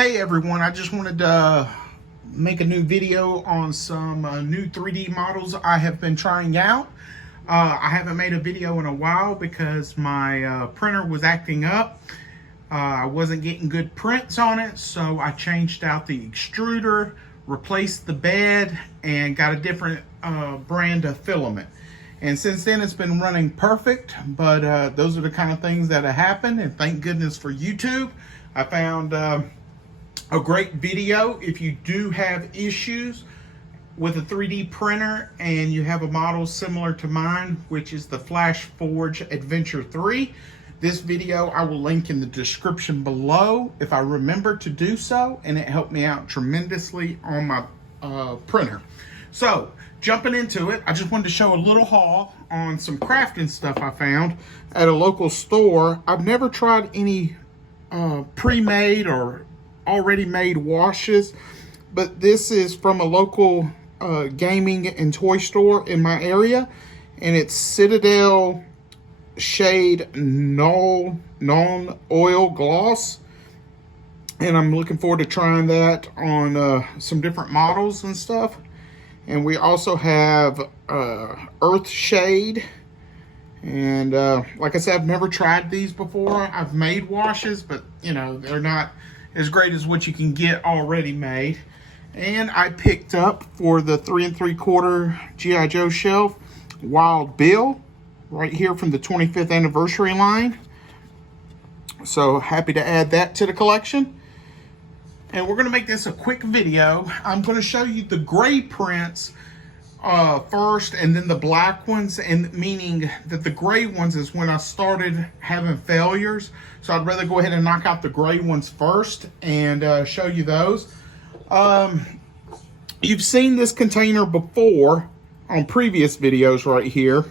Hey everyone, I just wanted to make a new video on some new 3D models I have been trying out. I haven't made a video in a while because my printer was acting up. I wasn't getting good prints on it, so I changed out the extruder, replaced the bed, and got a different brand of filament. And since then it's been running perfect, but those are the kind of things that have happened, and thank goodness for YouTube. I found a great video. If you do have issues with a 3D printer and you have a model similar to mine, which is the Flashforge Adventure 3, this video I will link in the description below if I remember to do so, and it helped me out tremendously on my printer. So jumping into it, I just wanted to show a little haul on some crafting stuff I found at a local store. I've never tried any pre-made or already made washes, but this is from a local gaming and toy store in my area, and it's Citadel Shade Non Oil Gloss, and I'm looking forward to trying that on some different models and stuff. And we also have Earth Shade, and like I said, I've never tried these before. I've made washes, but you know, they're not as great as what you can get already made. And I picked up for the 3 3/4 G.I. Joe shelf, Wild Bill, right here from the 25th anniversary line. So happy to add that to the collection. And we're gonna make this a quick video. I'm gonna show you the gray prints first, and then the black ones, and meaning that the gray ones is when I started having failures. So I'd rather go ahead and knock out the gray ones first and show you those. You've seen this container before on previous videos right here.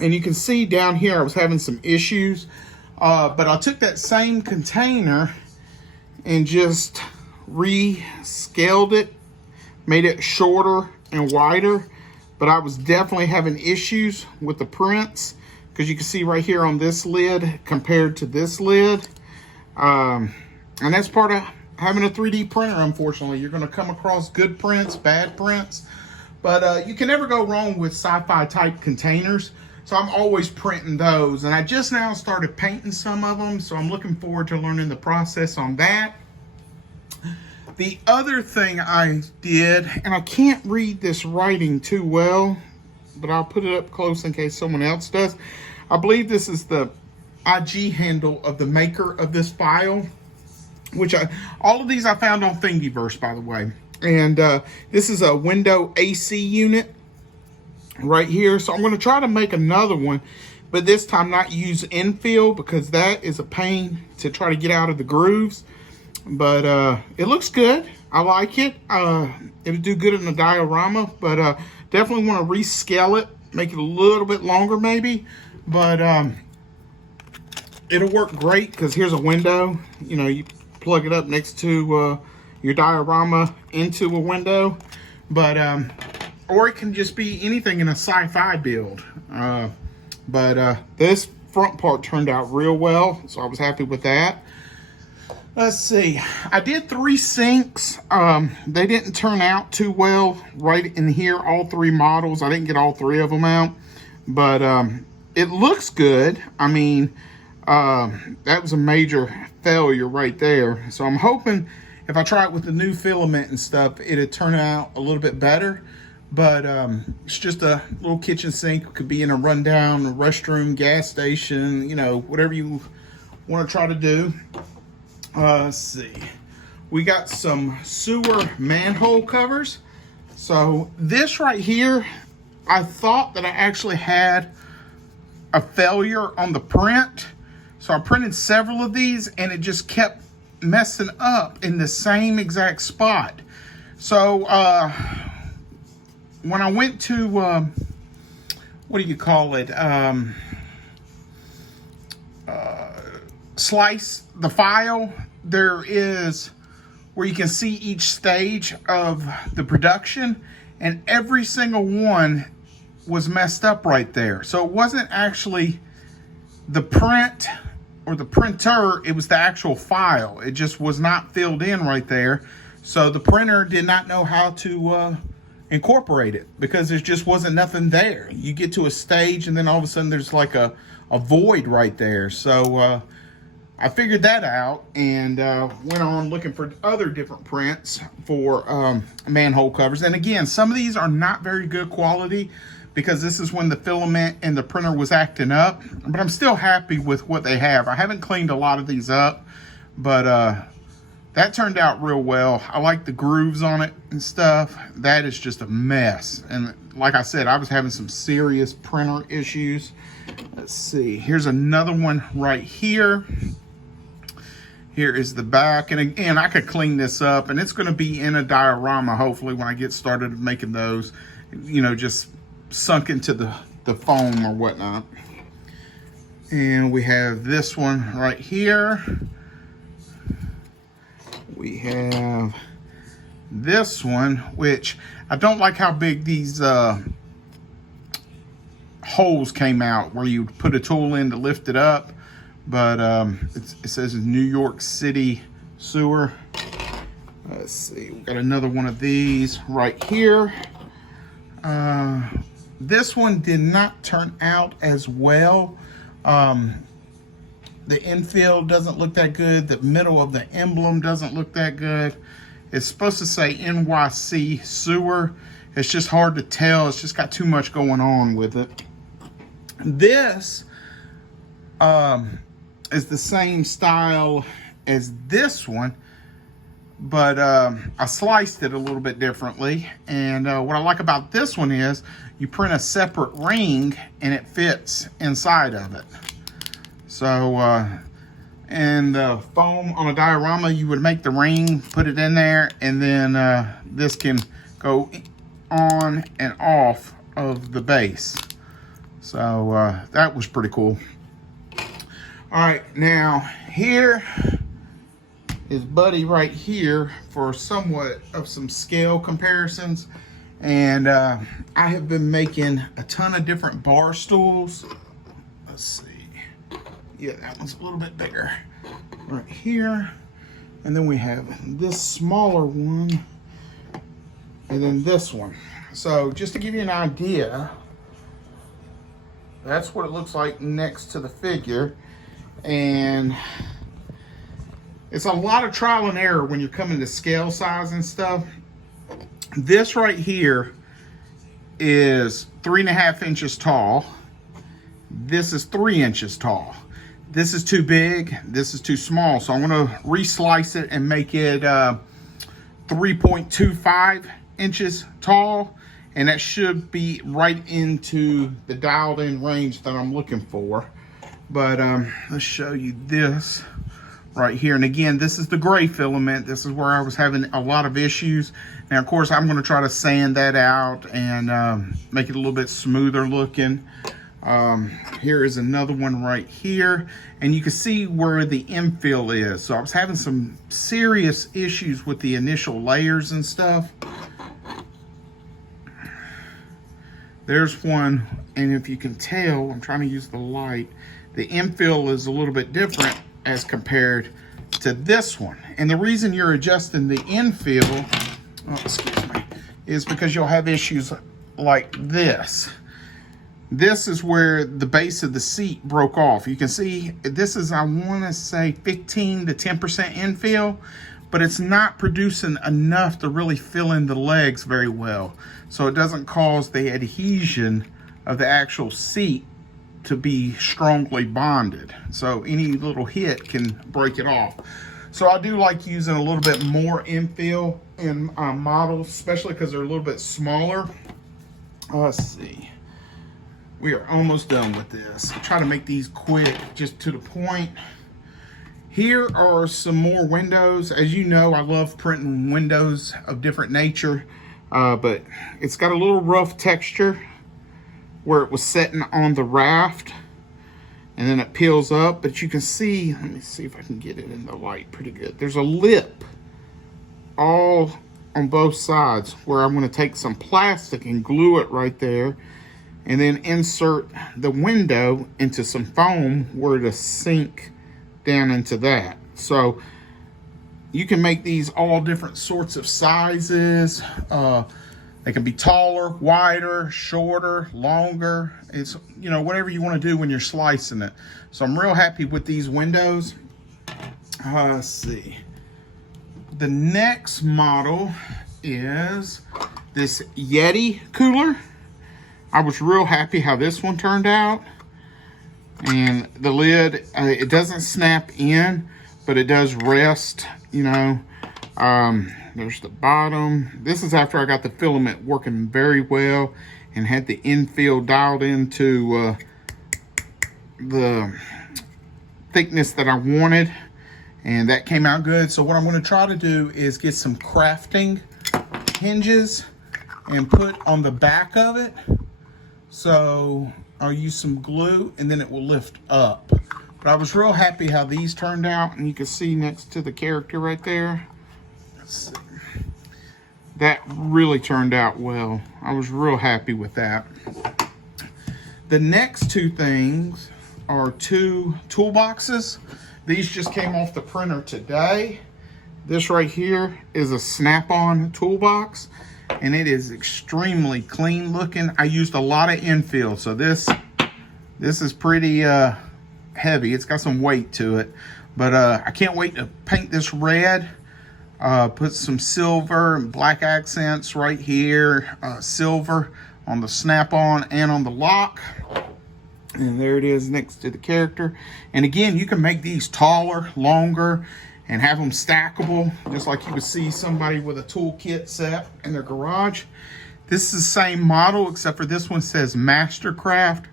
And you can see down here I was having some issues, but I took that same container and just rescaled it, made it shorter and wider, but I was definitely having issues with the prints, because you can see right here on this lid compared to this lid, and that's part of having a 3D printer. Unfortunately, you're going to come across good prints, bad prints, but you can never go wrong with sci-fi type containers, so I'm always printing those. And I just now started painting some of them, so I'm looking forward to learning the process on that. The other thing I did, and I can't read this writing too well, but I'll put it up close in case someone else does. I believe this is the IG handle of the maker of this file, which all of these I found on Thingiverse, by the way. And this is a window AC unit right here. So I'm going to try to make another one, but this time not use infill, because that is a pain to try to get out of the grooves. But it looks good. I like it. It'll do good in the diorama, but definitely want to rescale it, make it a little bit longer maybe. But it'll work great, because here's a window. You know, you plug it up next to your diorama into a window. But or it can just be anything in a sci-fi build. But this front part turned out real well, so I was happy with that. Let's see, I did 3 sinks. They didn't turn out too well right in here, all 3 models. I didn't get all 3 of them out, but it looks good. I mean, that was a major failure right there. So I'm hoping if I try it with the new filament and stuff, it'll turn out a little bit better. But it's just a little kitchen sink. It could be in a rundown restroom, gas station, you know, whatever you want to try to do. Let's see, we got some sewer manhole covers. So this right here, I thought that I actually had a failure on the print. So I printed several of these and it just kept messing up in the same exact spot. So when I went to, what do you call it? Slice the file, there is where you can see each stage of the production, and every single one was messed up right there. So it wasn't actually the print or the printer, it was the actual file. It just was not filled in right there. So the printer did not know how to incorporate it because there just wasn't nothing there. You get to a stage and then all of a sudden there's like a void right there. So I figured that out and went on looking for other different prints for manhole covers. And again, some of these are not very good quality because this is when the filament and the printer was acting up, but I'm still happy with what they have. I haven't cleaned a lot of these up, but that turned out real well. I like the grooves on it and stuff. That is just a mess. And like I said, I was having some serious printer issues. Let's see, here's another one right here. Here is the back. And again, I could clean this up and it's gonna be in a diorama, hopefully, when I get started making those, you know, just sunk into the foam or whatnot. And we have this one right here. We have this one, which I don't like how big these holes came out where you put a tool in to lift it up. But it says New York City sewer. Let's see, we got another one of these right here. This one did not turn out as well. The infill doesn't look that good. The middle of the emblem doesn't look that good. It's supposed to say NYC sewer. It's just hard to tell. It's just got too much going on with it. This is the same style as this one, but I sliced it a little bit differently. And what I like about this one is you print a separate ring and it fits inside of it. So, and the foam on a diorama, you would make the ring, put it in there, and then this can go on and off of the base. So that was pretty cool. All right, now here is Buddy right here for somewhat of some scale comparisons. And I have been making a ton of different bar stools. Let's see. Yeah, that one's a little bit bigger right here. And then we have this smaller one and then this one. So just to give you an idea, that's what it looks like next to the figure. And it's a lot of trial and error when you're coming to scale size and stuff. This right here is 3.5 inches tall. This is 3 inches tall. This is too big, this is too small. So I'm gonna reslice it and make it 3.25 inches tall. And that should be right into the dialed in range that I'm looking for. But let's show you this right here. And again, this is the gray filament. This is where I was having a lot of issues. Now, of course, I'm gonna try to sand that out and make it a little bit smoother looking. Here is another one right here, and you can see where the infill is. So I was having some serious issues with the initial layers and stuff. There's one, and if you can tell, I'm trying to use the light, the infill is a little bit different as compared to this one. And the reason you're adjusting the infill, oh, excuse me, is because you'll have issues like this. This is where the base of the seat broke off. You can see this is, I want to say 15 to 10% infill, but it's not producing enough to really fill in the legs very well. So it doesn't cause the adhesion of the actual seat to be strongly bonded. So any little hit can break it off. So I do like using a little bit more infill in models, especially because they're a little bit smaller. Let's see. We are almost done with this. I'll try to make these quick, just to the point. Here are some more windows. As you know, I love printing windows of different nature, but it's got a little rough texture where it was sitting on the raft and then it peels up. But you can see, let me see if I can get it in the light pretty good. There's a lip all on both sides where I'm going to take some plastic and glue it right there, and then insert the window into some foam where to sink down into that. So you can make these all different sorts of sizes. They can be taller, wider, shorter, longer. It's, you know, whatever you want to do when you're slicing it. So I'm real happy with these windows. Let's see. The next model is this Yeti cooler. I was real happy how this one turned out. And the lid, it doesn't snap in, but it does rest, you know. There's the bottom. This is after I got the filament working very well and had the infill dialed into the thickness that I wanted, and that came out good. So what I'm going to try to do is get some crafting hinges and put on the back of it. So I'll use some glue and then it will lift up. But I was real happy how these turned out, and you can see next to the character right there. Let's see. That really turned out well. I was real happy with that. The next two things are two toolboxes. These just came off the printer today. This right here is a snap-on toolbox, and it is extremely clean looking. I used a lot of infill, so this is pretty heavy. It's got some weight to it, but I can't wait to paint this red. Put some silver and black accents right here, silver on the snap-on and on the lock. And there it is next to the character. And again, you can make these taller, longer, and have them stackable, just like you would see somebody with a toolkit set in their garage. This is the same model, except for this one says Mastercraft.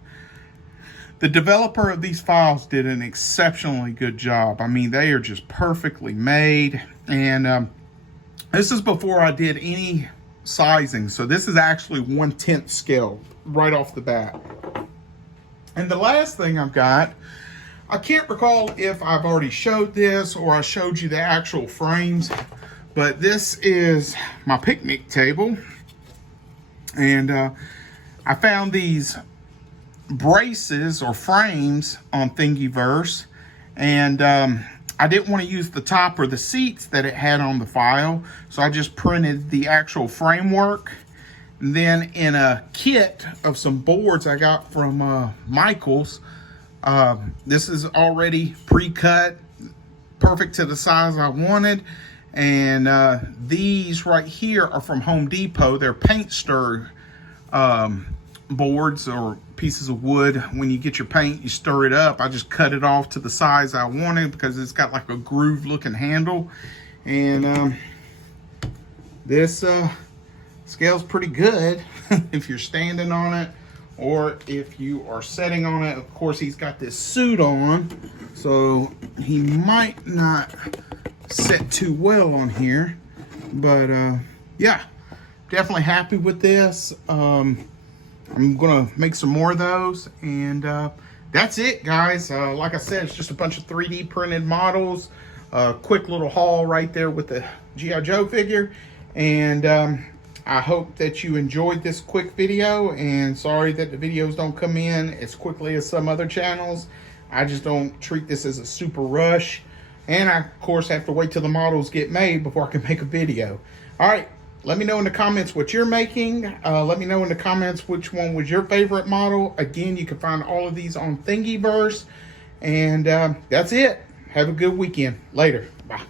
The developer of these files did an exceptionally good job. I mean, they are just perfectly made. And this is before I did any sizing. So this is actually 1/10 scale right off the bat. And the last thing I've got, I can't recall if I've already showed this or I showed you the actual frames, but this is my picnic table. And I found these braces or frames on Thingiverse, and I didn't want to use the top or the seats that it had on the file, so I just printed the actual framework. And then in a kit of some boards I got from Michael's, this is already pre-cut, perfect to the size I wanted. And these right here are from Home Depot. They're paint stir boards or pieces of wood. When you get your paint, you stir it up. I just cut it off to the size I wanted because it's got like a groove looking handle. And this scales pretty good if you're standing on it or if you are sitting on it. Of course, he's got this suit on, so he might not sit too well on here. But yeah, definitely happy with this. I'm gonna make some more of those, and that's it, guys. Like I said, it's just a bunch of 3D printed models. Quick little haul right there with the G.I. Joe figure, and I hope that you enjoyed this quick video, and sorry that the videos don't come in as quickly as some other channels. I just don't treat this as a super rush, and I of course have to wait till the models get made before I can make a video. All right, let me know in the comments what you're making. Let me know in the comments which one was your favorite model. Again, you can find all of these on Thingiverse, and that's it. Have a good weekend. Later. Bye.